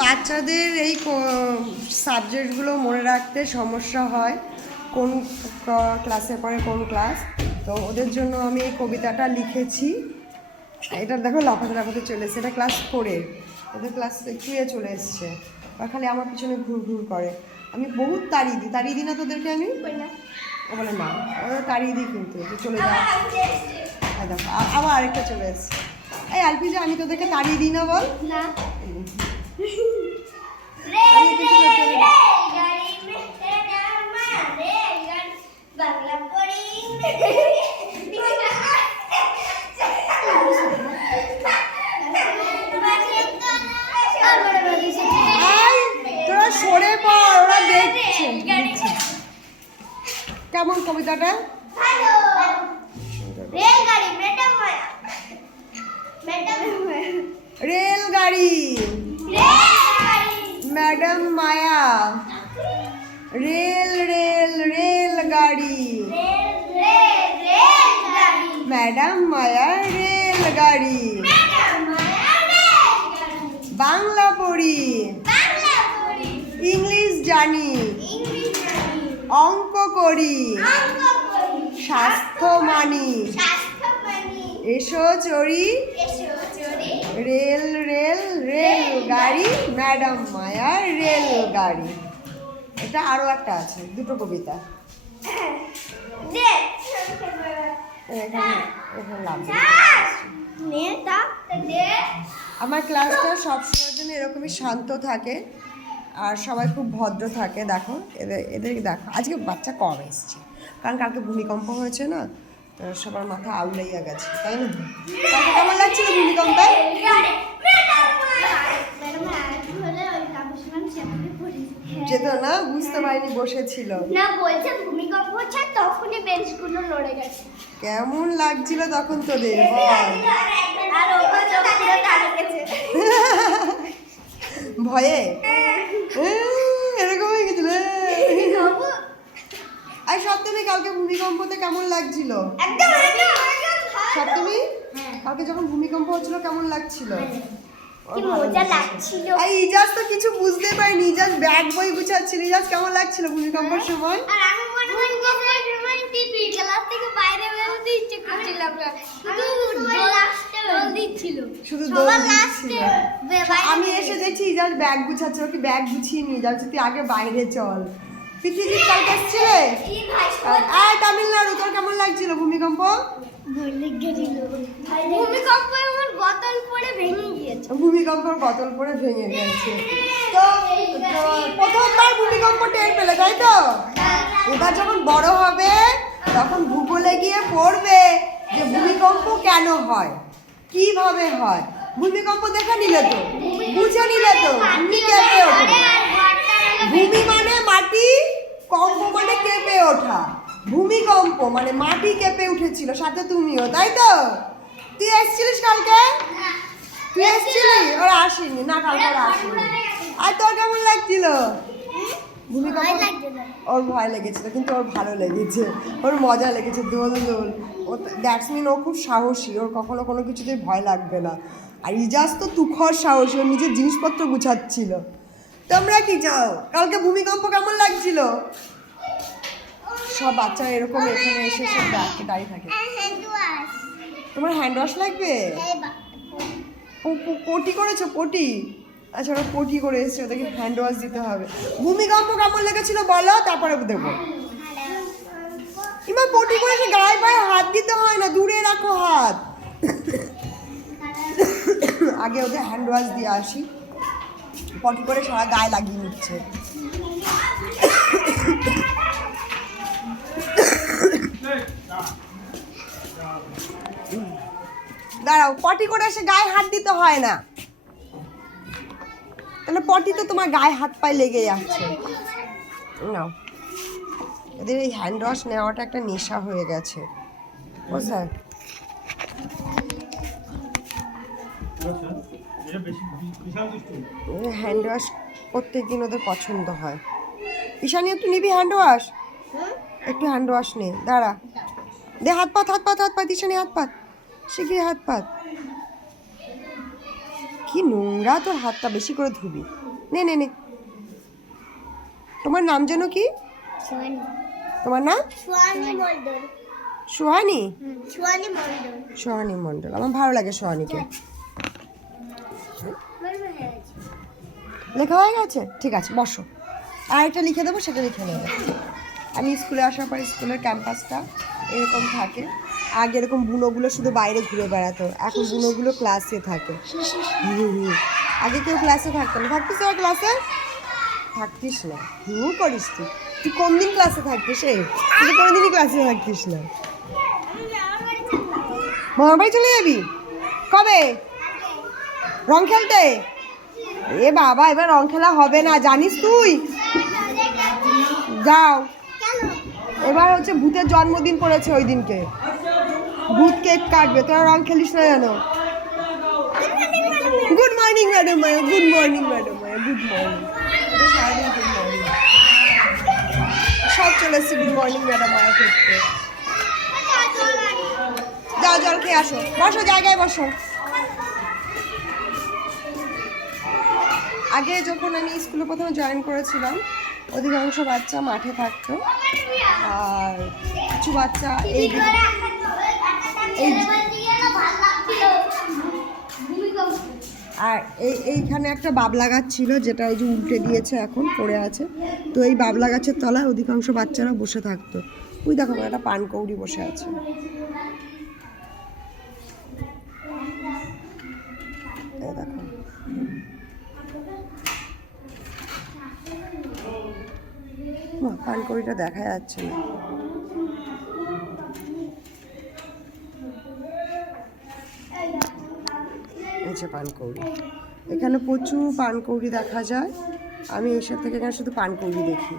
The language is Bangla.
বাচ্চাদের এই সাবজেক্টগুলো মনে রাখতে সমস্যা হয়, কোন ক্লাসে পড়ে কোন ক্লাস। তো ওদের জন্য আমি এই কবিতাটা লিখেছি। এটা দেখো লাফাতে লাফাতে চলে এসছে, এটা ক্লাস 4-এর, ওদের ক্লাস 2-এ চলে এসছে। আর খালি আমার পিছনে ঘুর ঘুর করে। আমি বহুত তাড়িয়ে দিই না তোদেরকে আমি? ও বলে না, ওরা তাড়িয়ে দিই কিন্তু যে চলে যায়। দেখো আবার আরেকটা চলে এসছে। এই আলপিজা, আমি তোদেরকে তাড়িয়ে দিই না বল? না। তোরা সরে পড়, ওরা দেখছে। কেমন কবিতাটা? রেলগাড়ি ম্যাডাম মায়া, রেলগাড়ি ম্যাডাম মায়া, রেলগাড়ি। বাংলা পড়ি, ইংলিশ জানি, অঙ্ক করি, স্বাস্থ্য মানি, এসো চড়ি রেলগাড়ি ম্যাডাম মায়ার রেলগাড়ি। এটা আরো একটা আছে, দুটো কবিতা। আমার ক্লাসটা সবসময়ের জন্য এরকমই শান্ত থাকে আর সবাই খুব ভদ্র থাকে। দেখো এদের দেখো, আজকে বাচ্চা কম এসছে কারণ কালকে ভূমিকম্প হয়েছে না, তো সবার মাথা আউলাইয়া গেছে, তাই না? কালকে কেমন লাগছিল ভূমিকম্পে? যেত না, বুঝতে পারিনি, বসেছিল না, বলছে ভূমিকম্প হচ্ছে, তখনই বেঞ্চগুলো নড়ে গেছে। কেমন লাগছিল তখন তোদের বল? আর ওপর চোখ পুরো কালো গেছে ভয়ে এরকম হয়ে গেছিল। আর সপ্তমী, কালকে ভূমিকম্পতে কেমন লাগছিল? সপ্তমী, কালকে যখন ভূমিকম্প হচ্ছিল কেমন লাগছিল? কি মজা লাগছিল। আর ইজাজ তো কিছু বুঝতে পারিনি, ইজাজ ব্যাগ বই গুছাচ্ছিল। ইজাজ কেমন লাগছিল ভূমিকম্পের সময়? আর আমি মনে হয় ভূমিকম্পের সময় টিভি ক্লাস থেকে বাইরে বেরোতে ইচ্ছে করছিল না, শুধু দোল দিচ্ছিল, শুধু দোল দিচ্ছিল। আমি এসে দেখছি ইজাজ ব্যাগ গুছাচ্ছে, ওকে ব্যাগ গুছিয়ে নিয়ে যাচ্ছে, তুই আগে বাইরে চল। পৃথিবীর কালকে এসছিলে? তামিলনাড়ু, তোর কেমন লাগছিল ভূমিকম্প? ভূমিকম্পে আমার বোতল পড়ে ভেঙে গিয়েছে। ভূমিকম্পের বোতল পড়ে ভেঙে গেছে। তো প্রথমবার ভূমিকম্প টের পেলে, তাই তো? এবার যখন বড় হবে তখন ভূগোলে গিয়ে পড়বে যে ভূমিকম্প কেন হয়, কিভাবে হয়। ভূমিকম্প দেখে নিলে তো, বুঝে নিলে তো, ভূমি কেঁপে ওঠে। ভূমি মানে মাটি, কম্প মানে কেঁপে ওঠা। ভূমিকম্প মানে মাটি কেঁপে উঠেছিল, সাথে তুমিও, তাই তো? তুই এসেছিলিস কালকে? তুই এসেছিলি? ওরা আসেনি না, কালকে ওরা আসেনি। আর তোর কেমন লাগছিল ভূমিকম্প? ওর ভয় লেগেছিল কিন্তু ওর ভালো লেগেছে, ওর মজা লেগেছে, দোল। ও দ্যাটস মিন ও খুব সাহসী, ওর কখনো কোনো কিছুতেই ভয় লাগবে না। আর ইজাজ তো তুখর সাহসী, ওর নিজের জিনিসপত্র গুছাচ্ছিল। তোমরা কি চাও? কালকে ভূমিকম্প কেমন লাগছিল? সব বাচ্চা এরকম এখানে এসে সব দাঁড়িয়ে থাকে। তোমার হ্যান্ড ওয়াশ লাগবে? পটি করেছো? পটি? আচ্ছা, ওরা পটি করে এসছে, ওদেরকে হ্যান্ড ওয়াশ দিতে হবে। ভূমিকম্প কেমন লেগেছিল বলো, তারপরে দেবো। ইমা, পটি করে এসে গায়ে পায়ে হাত দিতে হয় না, দূরে রাখো হাত। আগে ওদের হ্যান্ড ওয়াশ দিয়ে আসি, পটি করে সারা গায়ে লাগিয়ে নিচ্ছে। দাঁড়াও, পটি করে এসে গায়ে হাত দিতে হয় না, তাহলে পটি তো তোমার গায়ে হাত পায়ে লেগে যাচ্ছে। নাও, এদের এই হ্যান্ড ওয়াশ নেওয়াটা একটা নেশা হয়ে গেছে, বুঝলেন? হ্যান্ড ওয়াশ প্রত্যেক দিন ওদের পছন্দ হয়। ঈশানী, একটু নিবি হ্যান্ড ওয়াশ? একটু হ্যান্ড ওয়াশ নে, দাঁড়া, দে হাত পাত, ঈশানী হাত পাত, শিগগিরি হাত পাত। কি নোংরা, তোর হাতটা বেশি করে ধুবি। নে নে নে। তোমার নাম যেন কি? সোয়ানি। তোমার নাম? সোয়ানি মণ্ডল। সোহানি? সোয়ানি মণ্ডল। সোহানি মণ্ডল, আমার ভালো লাগে সোহানিকে। লেখা হয়ে গেছে? ঠিক আছে, বসো। আর একটা লিখে দেবো, সেটা লিখে নেবে। আমি স্কুলে আসার পর স্কুলের ক্যাম্পাসটা এরকম থাকে। আগে এরকম বুনোগুলো শুধু বাইরে ঘুরে বেড়াতো, এখন বুনোগুলো ক্লাসে থাকে। আগে কেউ ক্লাসে থাকতো না। থাকতিস তোরা ক্লাসে? থাকতিস না, করিস তুই। তুই কোন দিন ক্লাসে থাকতিস? তুই তো কোনোদিনই ক্লাসে থাকতিস না। মামার বাড়ি চলে যাবি? কবে? রং খেলতে? এ বাবা, এবার রং খেলা হবে না, জানিস তুই? যাও। এবার হচ্ছে ভূতের জন্মদিন পড়েছে ওই দিনকে, ভূত কেক কাটবে, তোরা রং খেলিস না জানো? গুড মর্নিং ম্যাডাম মায়া, গুড মর্নিং ম্যাডাম মায়া, গুড মর্নিং। সারাদিন গুড মর্নিং, সব চলে এসছে গুড মর্নিং ম্যাডাম মায়া করতে। যাও জল খেয়ে আসো, বসো জায়গায় বসো। আগে যখন আমি স্কুলে প্রথমে জয়েন করেছিলাম, অধিকাংশ বাচ্চা মাঠে থাকতো, আর কিছু বাচ্চা আর এইখানে একটা বাবলা গাছ ছিল, যেটা ওই যে উল্টে দিয়েছে, এখন পড়ে আছে। তো এই বাবলা গাছের তলায় অধিকাংশ বাচ্চারা বসে থাকতো। ওই দেখো একটা পানকৌড়ি বসে আছে। এই দেখো, পানকৌড়িটা দেখা যাচ্ছে না। এই যে পানকৌড়ি, এখানে প্রচুর পানকৌড়ি দেখা যায়। আমি এইসব থেকে এখানে শুধু পানকৌড়ি দেখি।